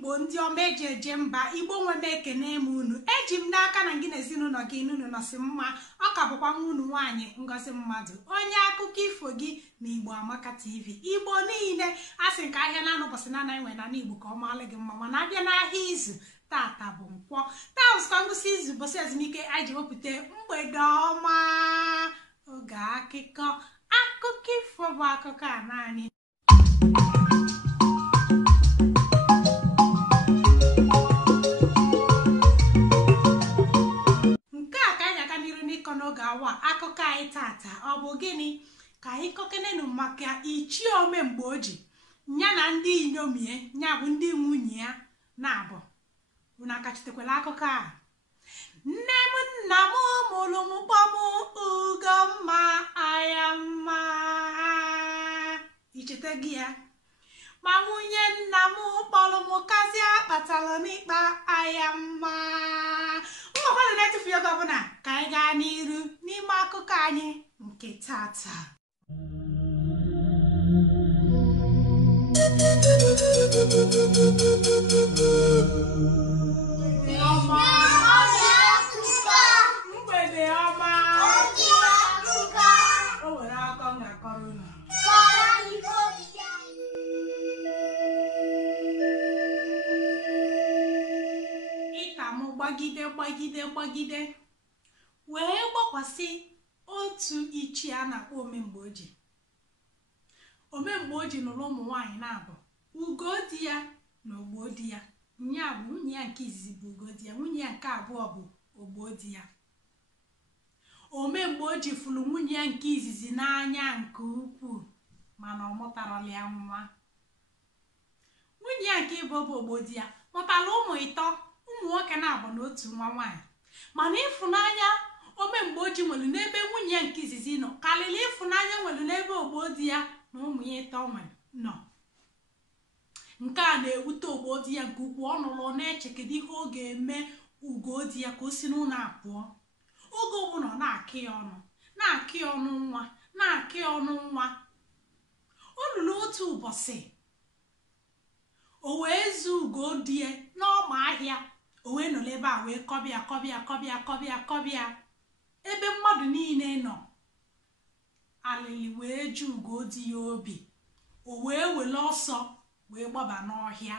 Igbo ndị ọma eji eje mba Igbo nwe m ekene m unu eji m n'aka na gị na ezinụlọ gị unu nọsị mma ọ ka bụkwa nwa unu nwaanyị Ngozi Mmadụ onye akụkọ ifo gị na Igbo Amaka TV Igbo niile asị nke ahịa na ụbọchị na-anaghị nwe na Igbo ka ọ maala gị mma mana abịa n'ahịa izu tata bụ nkwọ taa ụzụkọ ngụsị izu bụsị ezumike anyị ji wepụta mgbede ọma oge akụkọ ifo bụ akụkọ a naanị n'oge awa akụkọ anyị tata ọ bụ gịnị ka anyị kọkenenu maka Ichie Omemgboji ya na ndị inyomie ya bụ ndị nwunye ya na-abụ unu akachitekwala akụkọ a nne m nna m mụrụ m kpọm Ugomma Ayamma ichete gị ya ma nwunye nna m kpọrọ m Kazi Akpatala n'ịkpa Ayamma mmakwadụ na-etufu ego ọbụla ka anyị gaa n'iru n'ime akụkọ anyị nke tata mgbede ọma o nwere akọ m ga-akọrọ unu gbagide wee gbakwasị otu ichie a na-akpọ Omemgboji nụrụ ụmụ nwaanyị na-abụ Ugodi ya na Ogbodi ya nya bụ nwunye ya nke izizi bụ Ugodi ya nwunye ya nke abụọ bụ Ogbodi ya Omemgboji fụrụ nwunye ya nke izizi n'anya nke ukwuu mana ọ mụtarala ya nwa nwunye ya nke ịbụ bụ Ogbodi ya mụtara ụmụ ịtọ ụmụ nwoke na-abụ n'otu nwa nwaanyị mana ịfụnanya Omemgboji nwere n'ebe nwunye ya nke izizi nọ karịrị ịfụnanya nwere n'ebe Ogbodi ya na ụmụ ya ịtọ nọ nke a na-ewute Ogbodi ya nke ukwuu ọ nụrụ na-eche kedu ihe ọ ga-eme Ugodi ya ka o si n'ụlọ apụọ oge ọbụla ọ na-akị ya ọnụ nwa o lụrụ otu ụbọchị o wee zu Ugodi ya n'ọma ahịa o wee nọ ebe a wee kọbịa ebe mmadụ niile nọ alịlị wee ju Ugodi ya obi o wee were ọsọ wee gbaba n'ọhịa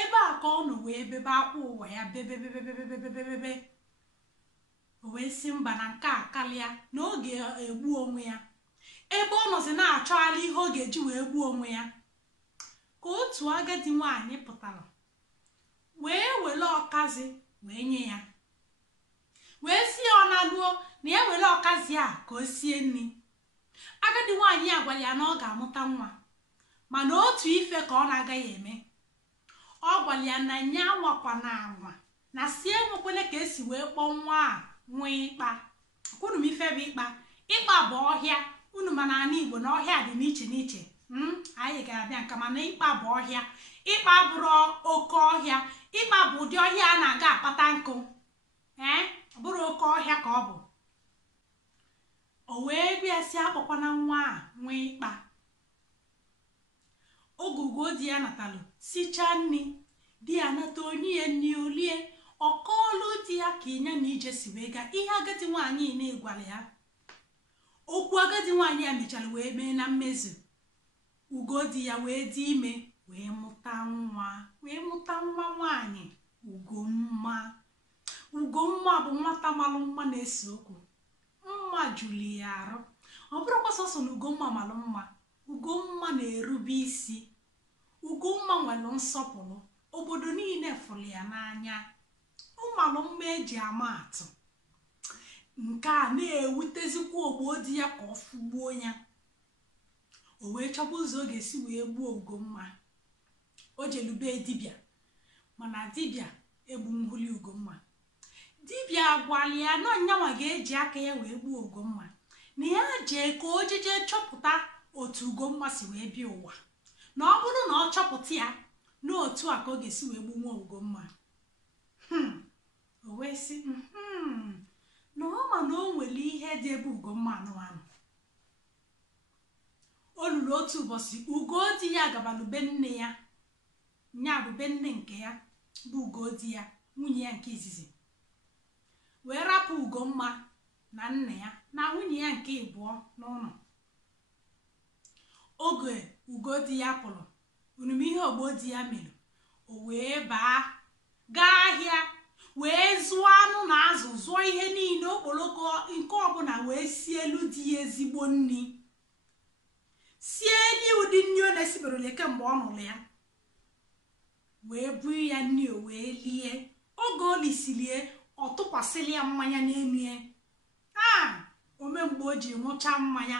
ebe a ka ọ nọ wee bebe akwa ụwa ya bebebebebebebebe o wee si mba na nke a kalịa na oge egbu onwe ya ebe ọ nọzi na-achọgharị ihe ọ ga-eji wee gbuo onwe ya ka otu agadi nwaanyị pụtara wee were ọkazi wee nye ya wee si ya ọ na-alụọ na ya were ọkazi a ka o sie nri agadi nwaanyị a gwara ya na ọ ga-amụta nwa mana otu ife ka ọ na-agaghị eme ọ gwara ya na nya nwakwa na anwa na sie nwekwele ka esi wee kpọọ nwa a nwee ịkpa kwunu m ife bụ ịkpa bụ ọhịa unu ma na ala Igbo na ọhịa dị n'iche anyị ga-abịa nka mana ịkpa bụ ọhịa ịkpa bụrụ oke ọhịa ịkpa bụ ụdị ọhịa a na-aga akpata nkụ ọ bụrụ oke ọhịa ka ọ bụ o wee bịa si akpọkwana nwa a nwee ịkpa oge Ugodi ya natalụ sichaa nri di ya nata onye ya nri olie ọkọọlụ di ya ka ịnya na ije si wee gaa ihe agadi nwaanyị na-egwara ya okwu agadi nwaanyị ya mechara wee mee na mmezu Ugodi ya wee dị ime wee mụta nwa nwaanyị Ugomma bụ nwata malụ mma na-ese okwu mma juru ya arụ ọ bụrụkwa sọsọ na Ugomma malụ mma Ugomma na-erube isi Ugomma nwere nsọpụrụ obodo niile fụrụ ya n'anya ụmalụ mma eji ama atụ nke a na-ewutezikwa Ogbodi ya ka ọ fụgbuo ya o wee chọba ụzọ ọ ga-esi wee gbuo Ugomma o jelube dibịa mana dibịa egbu nhuli Ugomma dibịa gwara ya na ọnyanwa ga-eji aka ya wee gbuo Ugomma na ya jee ka o jeje chọpụta otu Ugomma si wee bịa ụwa na ọ bụrụ na ọ chọpụta ya n'otu a ka ọ ga-esi wee gbu nwa Ugomma o wee sị na ọ ma na o nwere ihe dị ebe Ugomma anụ o luru otu ụbọchị Ugodi ya gabalụ be nne ya nya bụ be nne nke ya bụ Ugodi ya, nwunye ya nke izizi, wee rapụ Ugomma na nna ya na nwunye ya nke ịbụọ n'ụlọ. Oge Ugodi ya pụrụ, unume ihe Ogbodi ya mere, o wee baa gaa ahịa wee zụọ anụ na azụ, zụọ ihe niile okpoloko nke ọbụla, wee sie elu di ya ezigbo nri, sie nri ụdị nri ọ na-esiberele kemgbe ọ nụrụ ya, wee buru ya nri o wee lie. Oge o lisilie, ọ tụkwasịrị ya mmanya n'elu ya. Omemgbe o ji ṅụcha mmanya,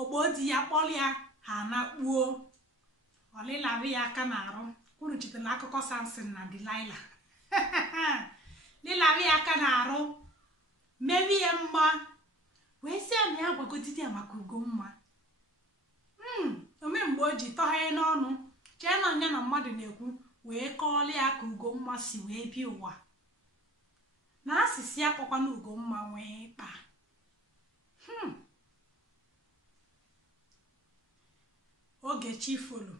Ogbodi ya kpọrọ ya ha na-kpuo, ọlịlarị ya aka na-arụ. Unu chetara akụkọ Samson na Delilah lịlarị ya aka na-arụ, merie ya mma, wee sị ya na ya gwagotite ya maka Ugomma. Omemgbe o ji tọgharị n'ọnụ, chee na nya na mmadụ na-ekwu, wee kọọrọ ya ka Ugomma si wee bịa ụwa, na asịsị ya kpọkwana Ugomma nwee ịkpa. Oge chi folo,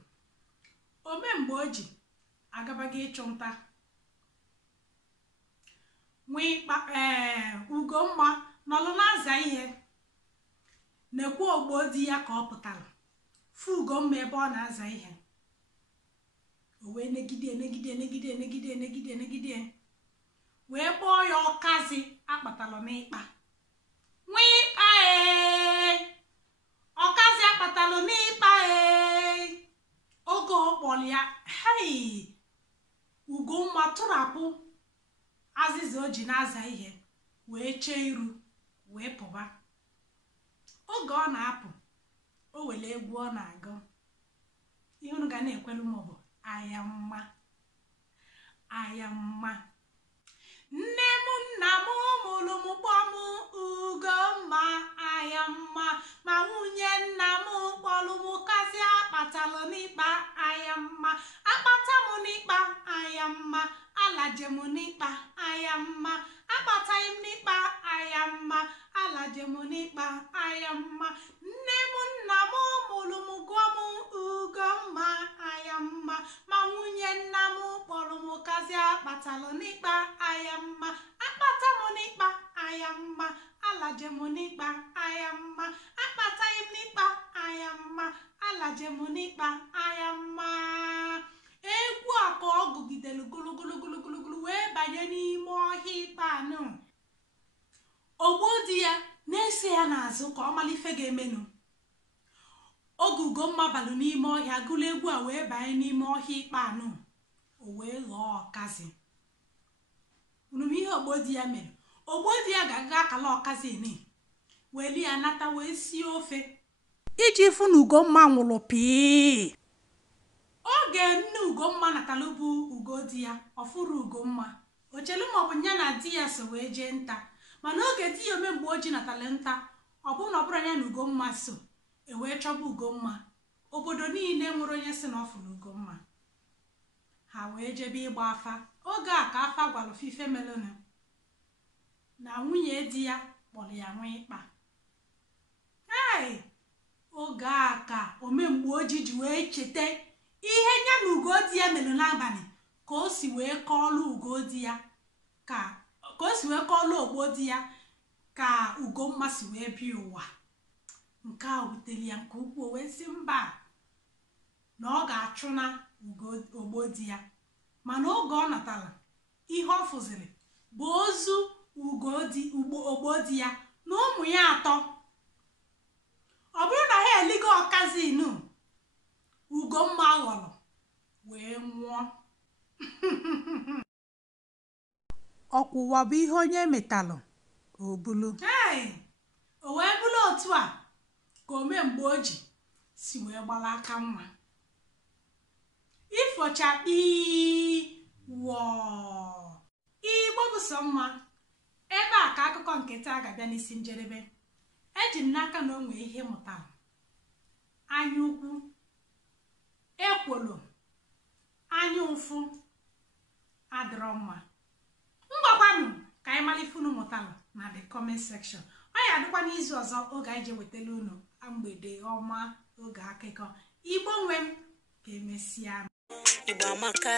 omemgbe o ji agabaga ịchụ nta, Ugomma nọlụ na-aza ihe, na-ekwu Ogbodi ya ka ọ pụtara fụ Ugomma ebe ọ na-aza ihe. O wee negide, wee kpọọ ya ọkazi akpatalụ n'ịkpa. Nwịkpa ọkazi akpatalụ n'ịkpa. Oge ọ kpọrọ ya, Ugomma tụrapụ azịza o ji na-aza ihe, wee chee iru wee pụba. Oge ọ na-apụ, o were egwu ọ na-agụ, ihe unu ga na-ekwelu m bụ ayamma ayamma. Nne m nna m mụrụ m kpọọ m Ugomma ayamma, ma nwunye nna m kpọrọ m Kazi akpatalụ n'ịkpa ayamma. Akpata m n'ịkpa ayamma, alaje m n'ịkpa ayamma. Akpataghị m n'ịkpa ayamma, alaje m n'ịkpa ayamma. Nne m nna m mụrụ m gụọ m Ugomma ayamma, ma nwunye nna m kpọrọ m Kazi akpatalụ n'ịkpa ayamma. Akpata m n'ịkpa ayamma, alaje m n'ịkpa ayamma. Akpataghị m n'ịkpa ayamma, alaje m n'ịkpa ayamma. Egwu a ka ọ gụgidelu gologologologolo wee banye n'ime ọhịa ịkpa anụ. Ogbodi ya na-ese ya n'azụ ka ọ mara ife ga-emenụ. Oge Ugomma balụ n'ime ọhịa gụlụ egwu a wee banye n'ime ọhịa ịkpa anụ, o wee ghọọ ọkazi. Unu ihe Ogbodi ya mere? Ogbodi ya ga-aga akala ọkazi weli ya nata wee sie ofe iji fụ na Ugomma nwụrụ pii. Oge nne Ugomma natala bụ Ugodi ya, ọfụrụ Ugomma, o chelu ma ọ bụ ya na di ya so wee jee nta. Mana oge di ya omemgbe o ji natala nta, ọ bụ na ọ bụrụ ya na Ugomma so, wee chọba Ugomma. Obodo niile nwere onye si na ọfụrụ Ugomma, ha wee jebe ịgba afa. Oge a ka afa gwalụ fife melona na nwunye di ya kpọrọ ya Nwịkpa. Oge a ka omemgbe o ji wee cheta ihe nya na Ugodi ya mere n'abalị, ka o si wee kọọlụ Ugodi ya ka o si wee kọọlụ Ogbodi ya ka Ugomma si wee bịa ụwa. Nke a wutere ya nke ukwuu, wee sị mba na ọ ga-achụ na Ogbodi ya. Mana oge ọ natara, ihe ọ fụziri bụ ozu Ogbodi ya na ụmụ ya atọ. Ọ bụrụ na ha eligo ọkazinu, Ugomma ghọrọ wee nwụọ. Ọkwụwa bụ ihe onye metalụ obulu. O wee bụrụ otu a ka omemgbe o ji si wee gbara aka nwa. Ifochakpi wọ Igbo bụ sọ mma. Ebe a ka akụkọ nke taa ga-abịa n'isi njedebe. Eji m n'aka na o nwee ihe mụtara. Anya ukwu, ekwolo, anya ụfụ adịrọ mma. Ngwakwanụ ka anyị malife unu mụtara na the comment section. Ọ ya adịkwa n'izu ọzọ oge anyị je wetara unu mgbede ọma, oge akụkọ Igbo nwe m ka emesịa. Igba maka,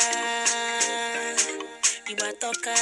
Igba toka.